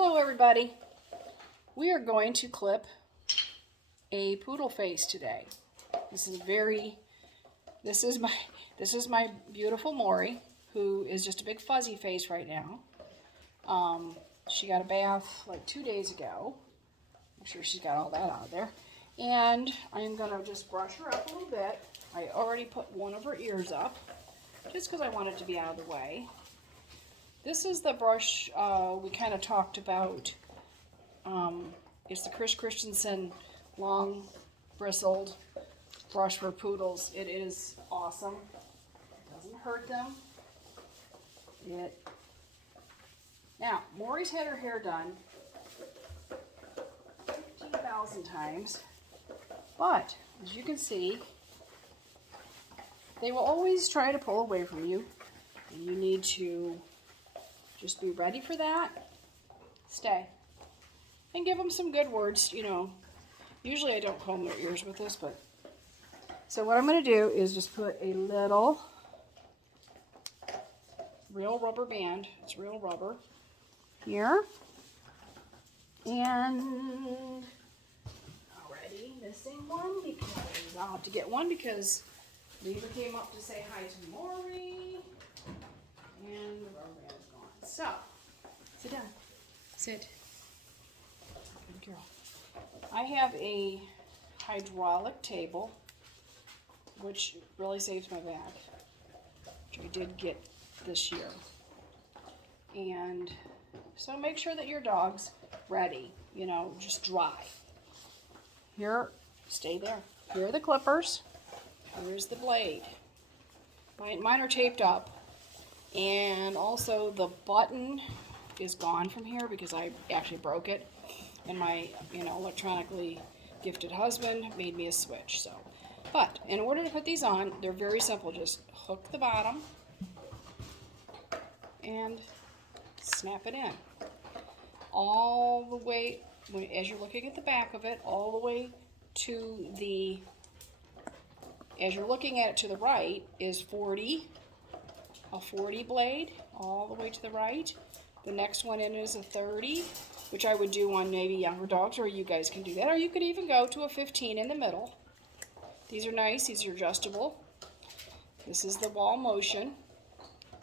Hello everybody. We are going to clip a poodle face today. This is my beautiful Maury, who is just a big fuzzy face right now. She got a bath like 2 days ago. I'm sure she's got all that out of there. And I'm gonna just brush her up a little bit. I already put one of her ears up, just because I want it to be out of the way. This is the brush we kind of talked about. It's the Chris Christensen long bristled brush for poodles. It is awesome. It doesn't hurt them. Now, Maury's had her hair done 15,000 times, but as you can see, they will always try to pull away from you, and you need to just be ready for that. Stay. And give them some good words, you know. Usually I don't comb their ears with this, but... So what I'm going to do is just put a little real rubber band. It's real rubber. Here. And... already missing one because I'll have to get one because Leva came up to say hi to Maury. And the rubber band is gone. So, sit down. Sit. Good girl. I have a hydraulic table, which really saves my back, which I did get this year. And so make sure that your dog's ready, you know, just dry. Here, stay there. Here are the clippers. Here's the blade. Mine are taped up. And also the button is gone from here because I actually broke it. And my, electronically gifted husband made me a switch. So, but in order to put these on, they're very simple. Just hook the bottom and snap it in. All the way, as you're looking at the back of it, all the way to the, as you're looking at it to the right is a 40 blade, all the way to the right. The next one in is a 30, which I would do on maybe younger dogs, or you guys can do that. Or you could even go to a 15 in the middle. These are nice, these are adjustable. This is the wall motion.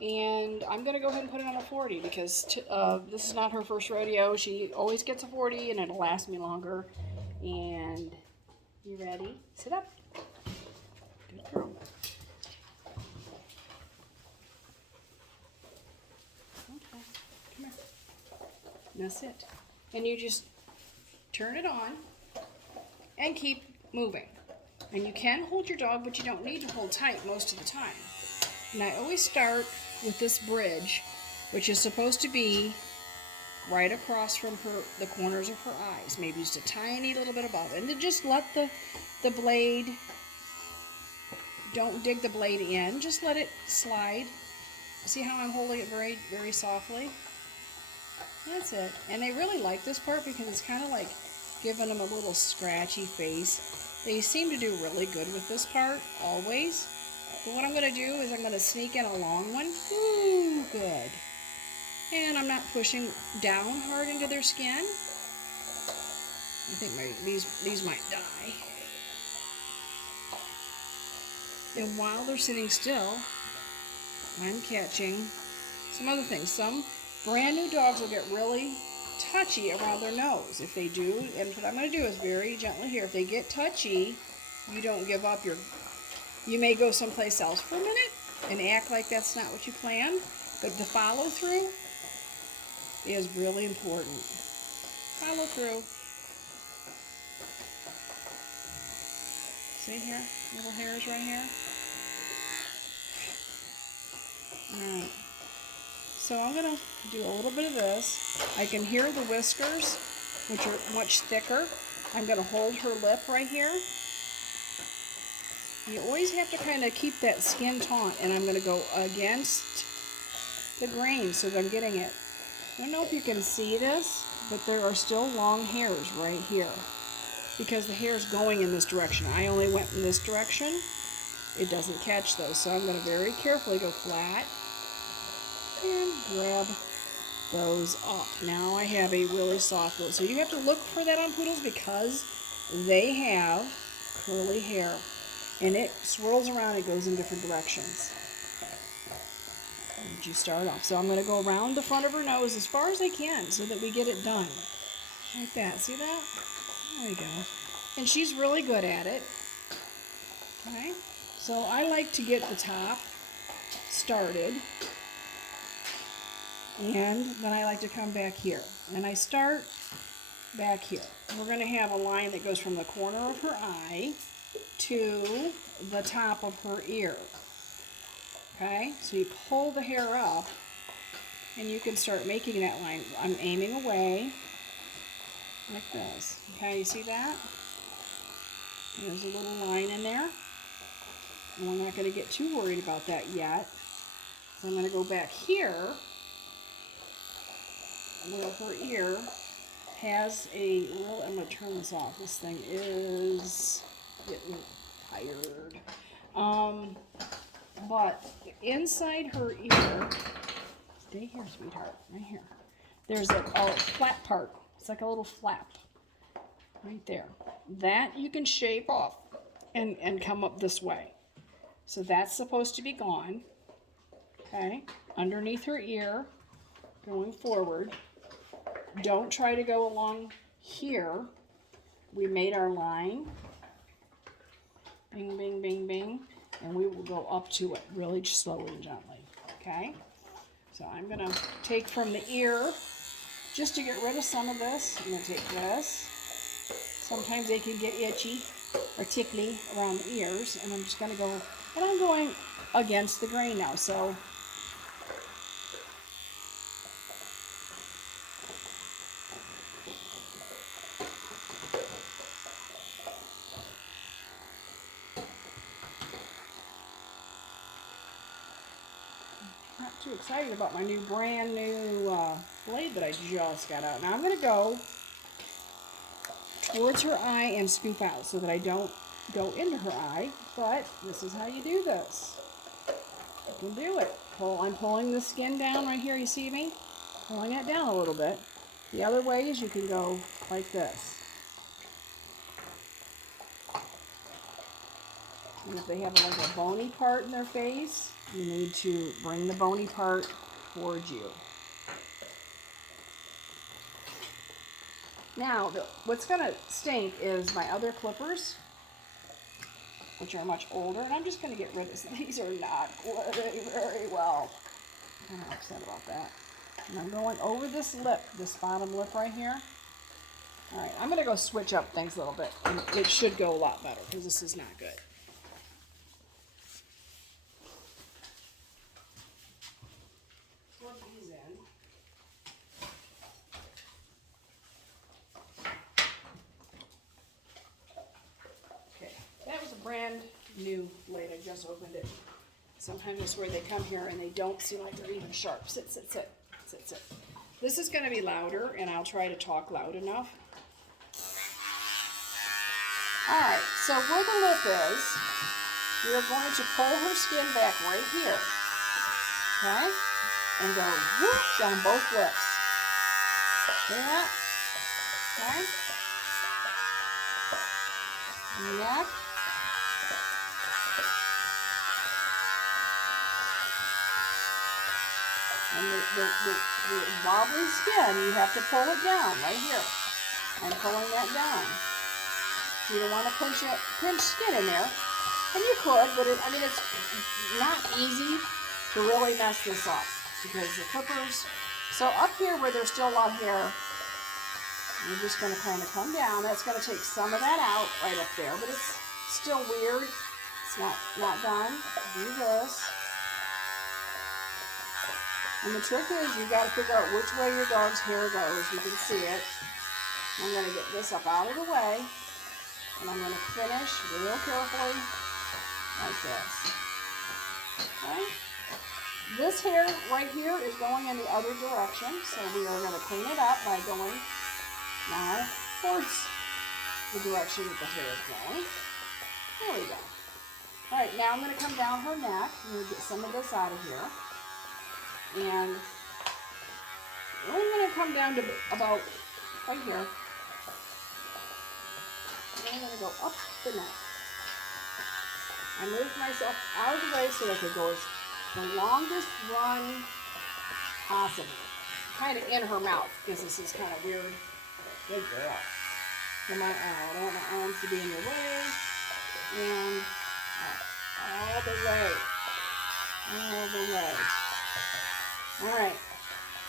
And I'm going to go ahead and put it on a 40 because this is not her first rodeo. She always gets a 40 and it'll last me longer. And you ready? Sit up. Good girl. Okay, come here. That's it. And you just turn it on and keep moving. And you can hold your dog, but you don't need to hold tight most of the time. And I always start with this bridge, which is supposed to be right across from the corners of her eyes, maybe just a tiny little bit above. And then just let the blade, don't dig the blade in, just let it slide. See how I'm holding it very, very softly? That's it. And they really like this part because it's kind of like giving them a little scratchy face. They seem to do really good with this part, always. But what I'm going to do is I'm going to sneak in a long one. Ooh, good. And I'm not pushing down hard into their skin. I think these might die. And while they're sitting still, I'm catching some other things. Some brand new dogs will get really touchy around their nose. If they do, and what I'm going to do is very gently here. If they get touchy, you don't give up you may go someplace else for a minute and act like that's not what you planned. But the follow through is really important. Follow through. See here? Little hairs right here. Alright. So I'm going to do a little bit of this. I can hear the whiskers, which are much thicker. I'm going to hold her lip right here. You always have to kind of keep that skin taut, and I'm going to go against the grain so that I'm getting it. I don't know if you can see this, but there are still long hairs right here because the hair is going in this direction. I only went in this direction. It doesn't catch those, so I'm going to very carefully go flat and grab those up. Now I have a really soft poodle. So you have to look for that on poodles because they have curly hair. And it swirls around, it goes in different directions. And you start off. So I'm going to go around the front of her nose as far as I can so that we get it done. Like that. See that? There we go. And she's really good at it. Okay? So I like to get the top started. And then I like to come back here. And I start back here. We're going to have a line that goes from the corner of her eye to the top of her ear. Okay? So you pull the hair up and you can start making that line. I'm aiming away like this. Okay, you see that? There's a little line in there. And I'm not going to get too worried about that yet. So I'm going to go back here where her ear has a real, I'm going to turn this off. This thing is getting tired. But inside her ear, stay here, sweetheart, right here. There's a flat part. It's like a little flap right there. That you can shape off and come up this way. So that's supposed to be gone. Okay, underneath her ear, going forward. Don't try to go along here. We made our line. Bing, bing, bing, bing. And we will go up to it really slowly and gently. Okay? So I'm going to take from the ear, just to get rid of some of this, I'm going to take this. Sometimes they can get itchy or tickly around the ears. And I'm just going to go, and I'm going against the grain now. So not too excited about my brand new blade that I just got out. Now I'm going to go towards her eye and scoop out so that I don't go into her eye, but this is how you do this. You can do it. I'm pulling the skin down right here, you see me? Pulling it down a little bit. The other way is you can go like this. And if they have like a bony part in their face, you need to bring the bony part towards you. Now, what's going to stink is my other clippers, which are much older, and I'm just going to get rid of this. These are not glittery very well. I'm kind of upset about that. And I'm going over this lip, this bottom lip right here. All right, I'm going to go switch up things a little bit, and it should go a lot better because this is not good. Brand new blade. I just opened it. Sometimes I swear they come here and they don't seem like they're even sharp. Sit, sit, sit, sit, sit. This is going to be louder, and I'll try to talk loud enough. All right, so where the lip is, we are going to pull her skin back right here, okay, and go whoop down both lips. See that? Okay. Neck. And the wobbly skin, you have to pull it down right here. I'm pulling that down. You don't want to pinch skin in there. And you could, but it's not easy to really mess this up because the clippers. So up here where there's still a lot of hair, you're just going to kind of come down. That's going to take some of that out right up there, but it's still weird. It's not done. Do this. And the trick is you got to figure out which way your dog's hair goes. You can see it. I'm going to get this up out of the way. And I'm going to finish real carefully like this. Okay? This hair right here is going in the other direction. So we are going to clean it up by going now towards the direction that the hair is going. There we go. All right, now I'm going to come down her neck. I'm going to get some of this out of here. And We're only going to come down to about right here. And I'm going to go up the neck. I moved myself out of the way so I could go the longest run possible. Kind of in her mouth, because this is kind of weird. Good girl. Come on out. I don't want my arms to be in your way. And all the way. All the way. All right.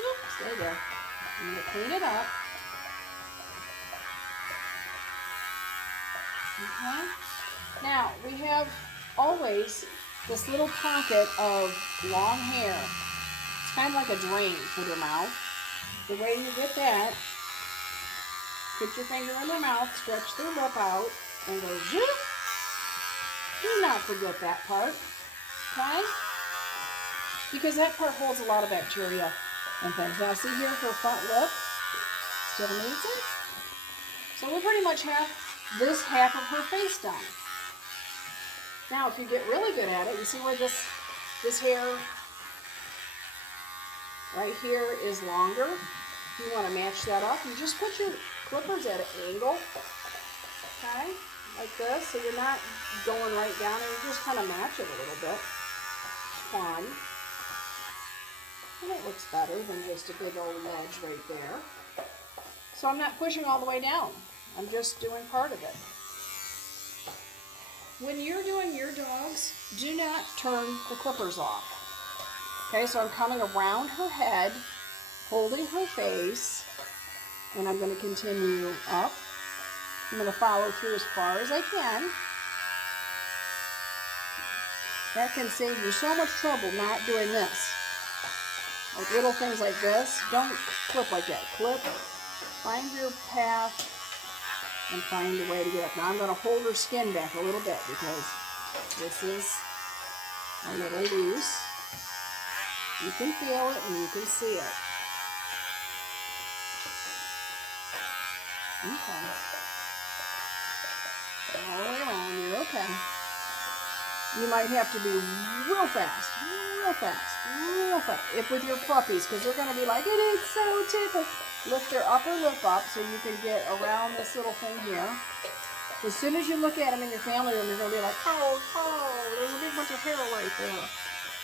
Oops, there you go. I'm going to clean it up. Okay. Now, we have always this little pocket of long hair. It's kind of like a drain for their mouth. The way you get that, put your finger in their mouth, stretch their lip out, and go zoop. Do not forget that part, okay? Because that part holds a lot of bacteria and things. Now see here, her front lip still needs it. So we pretty much have this half of her face done. Now if you get really good at it, you see where this hair right here is longer? You want to match that up. You just put your clippers at an angle, okay, like this, so you're not going right down, and you just kind of match it a little bit. Fun. And it looks better than just a big old ledge right there. So I'm not pushing all the way down. I'm just doing part of it. When you're doing your dogs, do not turn the clippers off. Okay, so I'm coming around her head, holding her face, and I'm going to continue up. I'm going to follow through as far as I can. That can save you so much trouble not doing this. Like little things like this, don't clip like that. Clip, find your path, and find a way to get up. Now I'm going to hold her skin back a little bit because this is a little loose. You can feel it and you can see it. Okay. All the way around, you're okay. You might have to be real fast, real fast, real fast. If with your puppies, because they're going to be like, it is so tickle. Lift their upper lip up so you can get around this little thing here. As soon as you look at them in your family room, you're going to be like, oh, there's a big bunch of hair right there.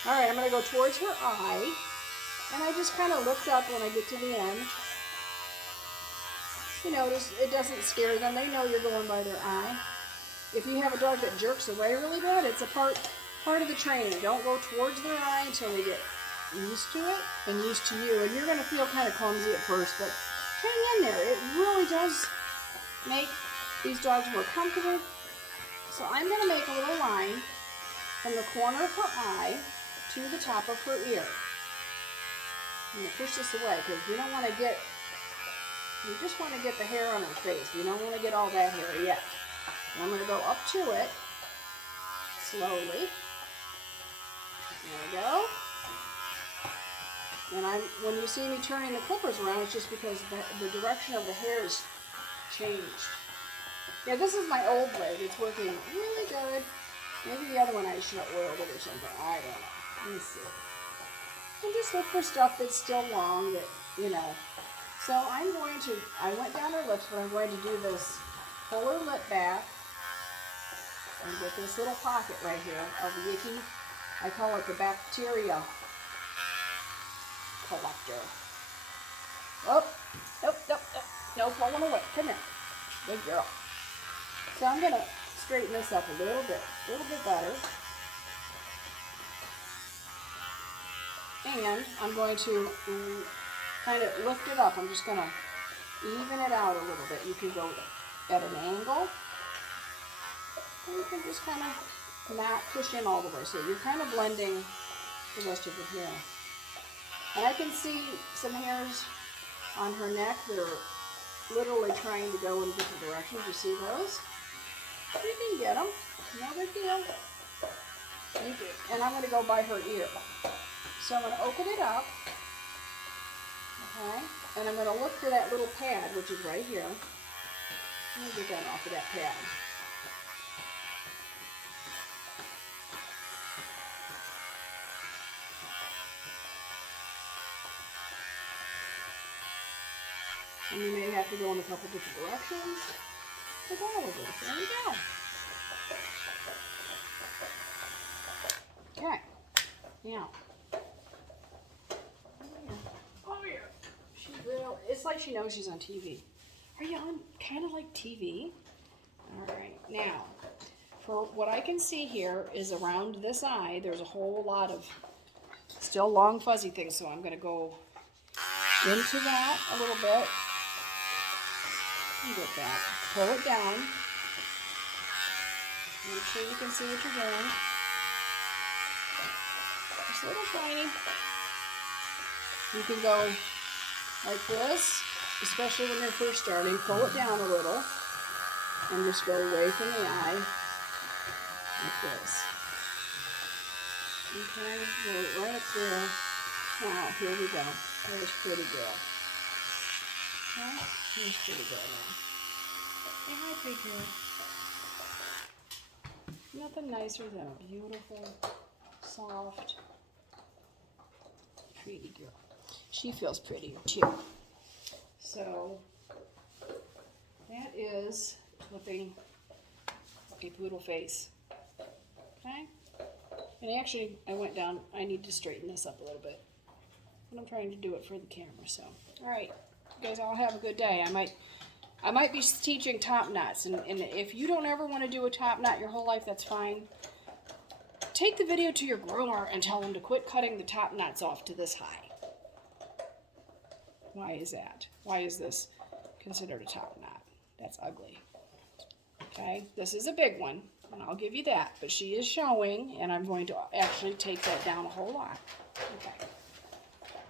All right, I'm going to go towards her eye. And I just kind of lift up when I get to the end. You know, it doesn't scare them. They know you're going by their eye. If you have a dog that jerks away really bad, it's a part of the training. Don't go towards their eye until they get used to it and used to you. And you're going to feel kind of clumsy at first, but hang in there. It really does make these dogs more comfortable. So I'm going to make a little line from the corner of her eye to the top of her ear. I'm going to push this away because you don't want to get, you just want to get the hair on her face. You don't want to get all that hair yet. And I'm going to go up to it slowly. There we go. And when you see me turning the clippers around, it's just because the direction of the hair has changed. Yeah, this is my old blade. It's working really good. Maybe the other one I should have oiled it or something. I don't know. Let me see. And just look for stuff that's still long that, you know. So I went down her lips, but I'm going to do this, pull her lip back, and get this little pocket right here of yicky. I call it the bacteria collector. Oh, nope, no pulling away. Come here. Good girl. So I'm going to straighten this up a little bit better. And I'm going to kind of lift it up. I'm just going to even it out a little bit. You can go at an angle. And you can just kind of not push in all the way. So you're kind of blending the rest of the hair. And I can see some hairs on her neck that are literally trying to go in different directions. You see those? You can get them. No big deal. And I'm going to go by her ear. So I'm going to open it up. Okay. And I'm going to look for that little pad, which is right here. Let me get that off of that pad. And you may have to go in a couple different directions. Like all of this. There we go. Okay. Now. Oh yeah. She will. It's like she knows she's on TV. Are you on kind of like TV? All right. Now, for what I can see here is around this eye, there's a whole lot of still long fuzzy things. So I'm going to go into that a little bit. You get that. Pull it down. Make sure you can see what you're doing. Just a little tiny. You can go like this, especially when you're first starting. Pull it down a little and just go away from the eye like this. Okay, go right up there. Now, here we go. There's pretty girl. Okay, here's pretty girl now. Say hi, pretty girl. Nothing nicer than a beautiful, soft, pretty girl. She feels prettier too. So that is flipping a poodle face. Okay? And actually, I went down. I need to straighten this up a little bit. But I'm trying to do it for the camera. So, all right, you guys all have a good day. I might be teaching top knots, and if you don't ever want to do a top knot your whole life, that's fine. Take the video to your groomer and tell him to quit cutting the top knots off to this high. Why is that? Why is this considered a top knot? That's ugly. Okay, this is a big one, and I'll give you that, but she is showing, and I'm going to actually take that down a whole lot.